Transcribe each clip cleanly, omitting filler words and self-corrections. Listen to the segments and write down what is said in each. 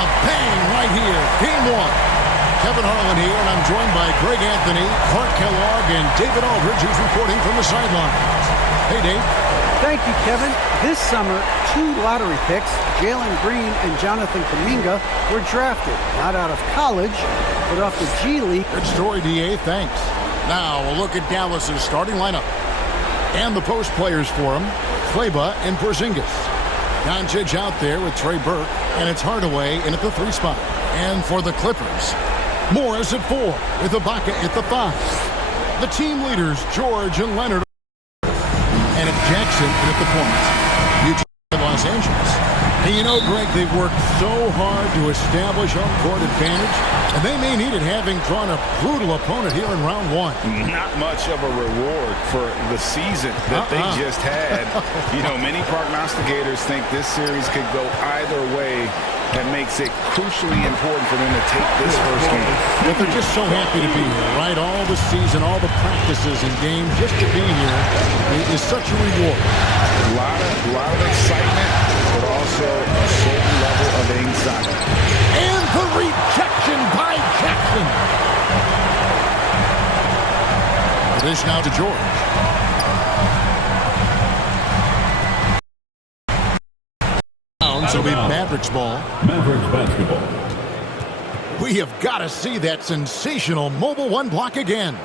a bang right here. Game one. Kevin Harlan here, and I'm joined by Greg Anthony, Clark Kellogg, and David Aldridge, who's reporting from the sidelines. Hey, Dave. Thank you, Kevin. This summer, 2 lottery picks, Jalen Green and Jonathan Kuminga, were drafted, not out of college, but off the G League. Good story, D.A. Thanks. Now, a look at Dallas's starting lineup. And the post players for him, Kleba and Porzingis. Doncic out there with Trey Burke, and it's Hardaway in at the 3 spot. And for the Clippers, Morris at 4, with Ibaka at the 5. The team leaders, George and Leonard. And it's Jackson at the point. Utah, Los Angeles. And you know, Greg, they've worked so hard to establish home-court advantage, and they may need it having drawn a brutal opponent here in round 1. Not much of a reward for the season that they just had. You know, many prognosticators think this series could go either way. That makes it crucially important for them to take this first game. But they're just so happy to be here, right? All the season, all the practices and games, just to be here is such a reward. A lot of excitement, but also a certain level of anxiety. And the rejection by Jackson. The dish now to George. It'll be Mavericks ball. Mavericks basketball. We have got to see that sensational mobile 1 block again.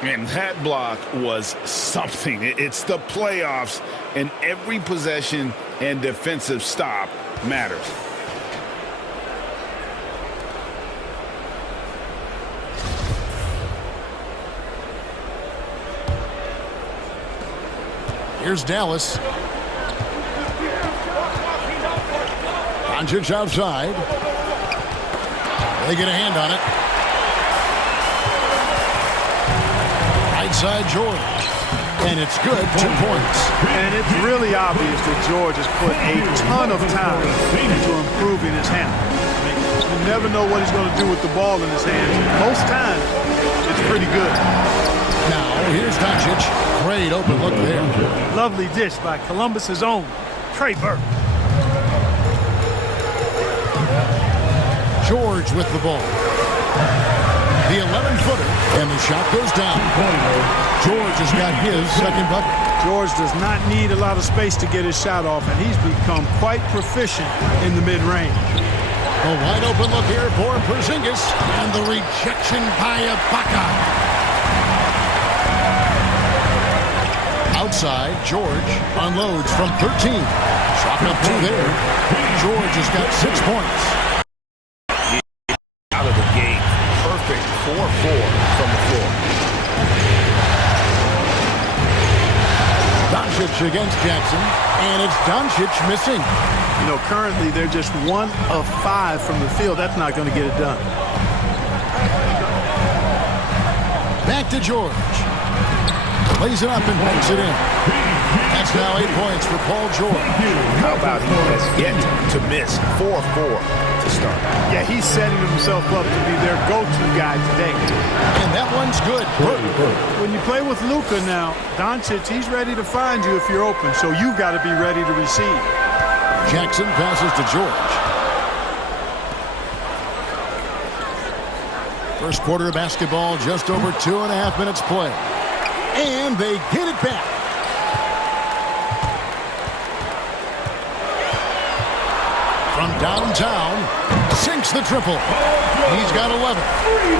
And that block was something. It's the playoffs, and every possession and defensive stop matters. Here's Dallas. Doncic outside. They get a hand on it. Right side, George. And it's good. 2 points. And it's really obvious that George has put a ton of time into improving his handle. I mean, you never know what he's going to do with the ball in his hands. Most times, it's pretty good. Now, here's Doncic. Great open look there. Lovely dish by Columbus's own Trey Burke. George with the ball. The 11-footer, and the shot goes down. George has got his second bucket. George does not need a lot of space to get his shot off, and he's become quite proficient in the mid-range. A wide open look here for Porzingis, and the rejection by Ibaka. Outside, George unloads from 13. Shot up 2 there. George has got 6 points. Out of the gate, perfect 4-4 from the floor. Doncic against Jackson, and it's Doncic missing. You know, currently they're just 1 of 5 from the field. That's not going to get it done. Back to George. Lays it up and banks it in. That's now 8 points for Paul George. How about he has yet to miss 4-4 to start? Yeah, he's setting himself up to be their go-to guy today. And that one's good. When you play with Luka now, Doncic, he's ready to find you if you're open, so you've got to be ready to receive. Jackson passes to George. First quarter of basketball, just over 2.5 minutes play. And they get it back. From downtown, sinks the triple. He's got 11.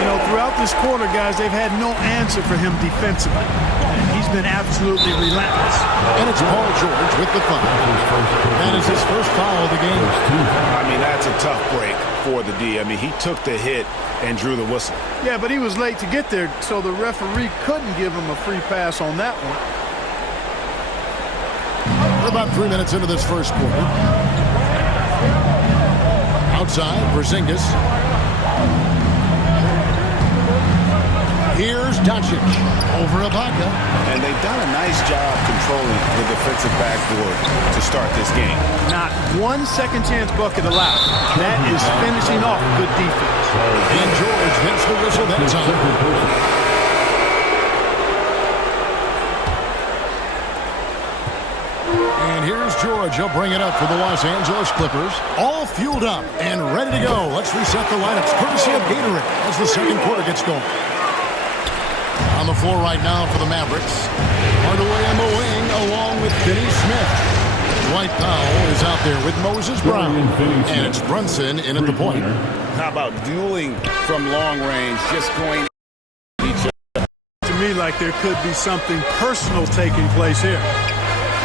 You know, throughout this quarter, guys, they've had no answer for him defensively. And he's been absolutely relentless. And it's Paul George with the foul. That is his first foul of the game. I mean, that's a tough break for the D. I mean, he took the hit and drew the whistle. Yeah, but he was late to get there, so the referee couldn't give him a free pass on that one. We're about 3 minutes into this first quarter. Outside, Porzingis. Here's Doncic over Ibaka. And they've done a nice job controlling the defensive backboard to start this game. Not 1 second chance bucket allowed. That is finishing off good defense. And George hits the whistle that time. And And here's George. He'll bring it up for the Los Angeles Clippers. All fueled up and ready to go. Let's reset the lineups courtesy of Gatorade as the second quarter gets going. On the floor right now for the Mavericks. Hardaway in the wing along with Finney Smith. Dwight Powell is out there with Moses Brown. And it's Brunson in at the point. How about dueling from long range, just going each other? To me, like there could be something personal taking place here.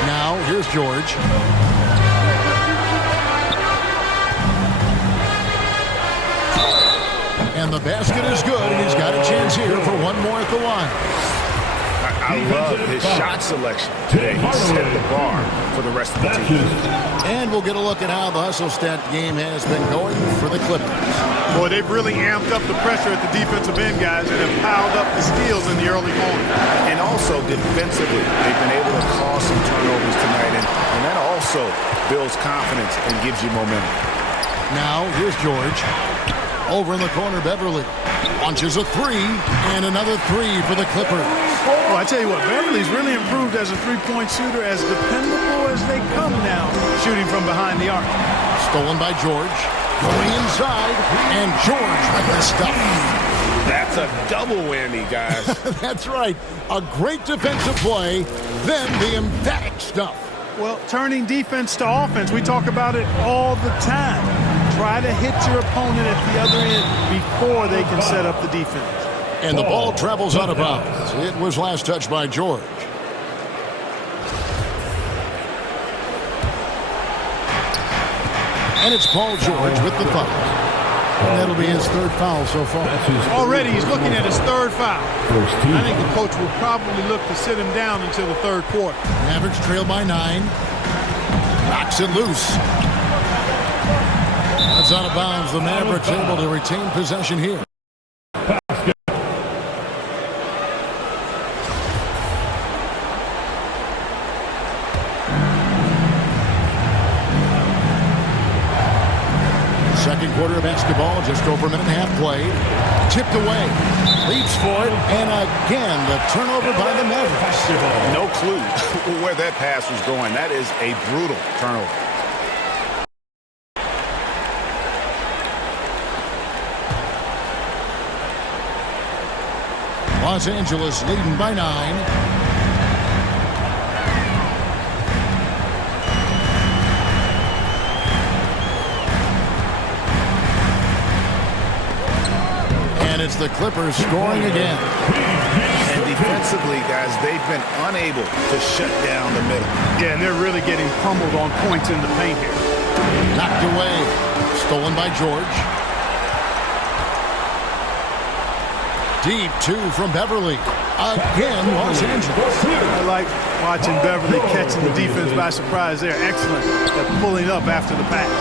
Now, here's George. And the basket is good, and he's got a chance here for one more at the line. I love his shot selection today. He set the bar for the rest of the team. And we'll get a look at how the hustle stat game has been going for the Clippers. Boy, they've really amped up the pressure at the defensive end, guys, and have piled up the steals in the early going. And also defensively, they've been able to cause some turnovers tonight, and that also builds confidence and gives you momentum. Now, here's George. Over in the corner, Beverly launches a three, and another three for the Clippers. Well, I tell you what, Beverly's really improved as a three-point shooter, as dependable as they come now, shooting from behind the arc. Stolen by George. Going inside, and George with the stuff. That's a double whammy, guys. That's right. A great defensive play, then the emphatic stuff. Well, turning defense to offense, we talk about it all the time. Try to hit your opponent at the other end before they can set up the defense. And the ball travels out of bounds. It was last touched by George. And it's Paul George with the foul. And that'll be his third foul so far. Already he's looking at his third foul. I think the coach will probably look to sit him down until the third quarter. Mavericks trail by 9. Knocks it loose. That's out of bounds. The Mavericks able to retain possession here. Second quarter of basketball, just over a minute and a half played. Tipped away. Leaps for it. And again, the turnover by the Mavericks. No clue where that pass was going. That is a brutal turnover. Los Angeles leading by 9. And it's the Clippers scoring again. And defensively, guys, they've been unable to shut down the middle. Yeah, and they're really getting pummeled on points in the paint here. Knocked away. Stolen by George. Deep two from Beverly. Again, Los Angeles. I like watching Beverly catching the defense by surprise there. Excellent at pulling up after the pass.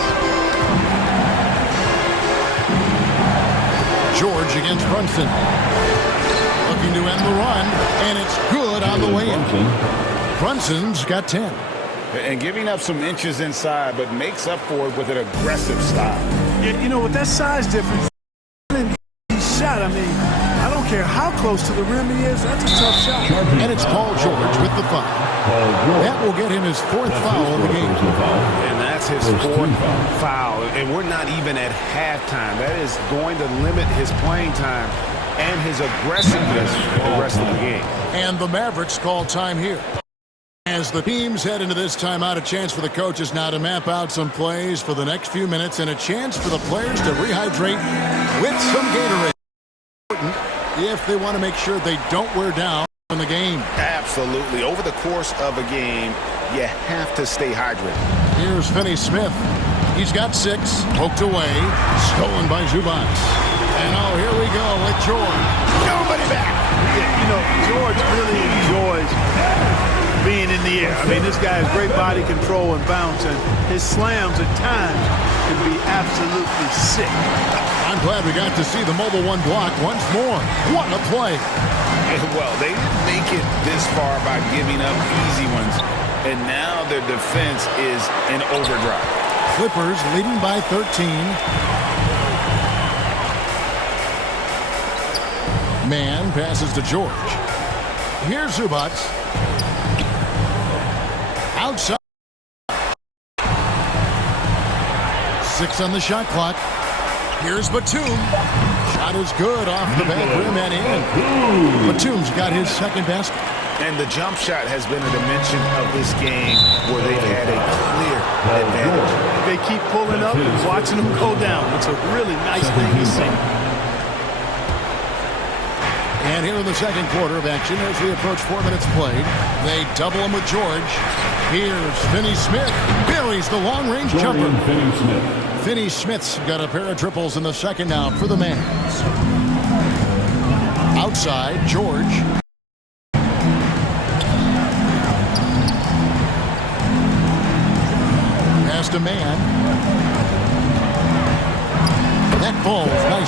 George against Brunson. Looking to end the run, and it's good on the way in. Brunson's got 10. And giving up some inches inside, but makes up for it with an aggressive style. Yeah, you know, with that size difference, he shot, I mean, I don't care how close to the rim he is, that's a tough shot. And it's Paul George with the foul. That will get him his fourth foul of the game. And that's his fourth foul. And we're not even at halftime. That is going to limit his playing time and his aggressiveness for the rest of the game. And the Mavericks call time here. As the teams head into this timeout, a chance for the coaches now to map out some plays for the next few minutes and a chance for the players to rehydrate with some Gatorade. If they want to make sure they don't wear down in the game. Absolutely. Over the course of a game, you have to stay hydrated. Here's Finney Smith. He's got 6. Poked away. Stolen by Zubac. And here we go with George. Nobody back. Yeah, you know, George really enjoys being in the air. I mean, this guy has great body control and bounce, and his slams at times can be absolutely sick. I'm glad we got to see the mobile one block once more. What a play. Well, they didn't make it this far by giving up easy ones, and now their defense is in overdrive. Clippers leading by 13. Man passes to George. Here's Zubac. Outside. 6 on the shot clock. Here's Batum. Shot is good off the back rim and in. Batum's got his second basket. And the jump shot has been a dimension of this game where they've had a clear advantage. They keep pulling up and watching them go down. It's a really nice thing to see. And here in the second quarter of action, as we approach 4 minutes played, they double him with George. Here's Finney-Smith. Buries the long-range jumper. Finney-Smith's got a pair of triples in the second now for the Mavs. Outside, George. Pass to man. That ball is nice.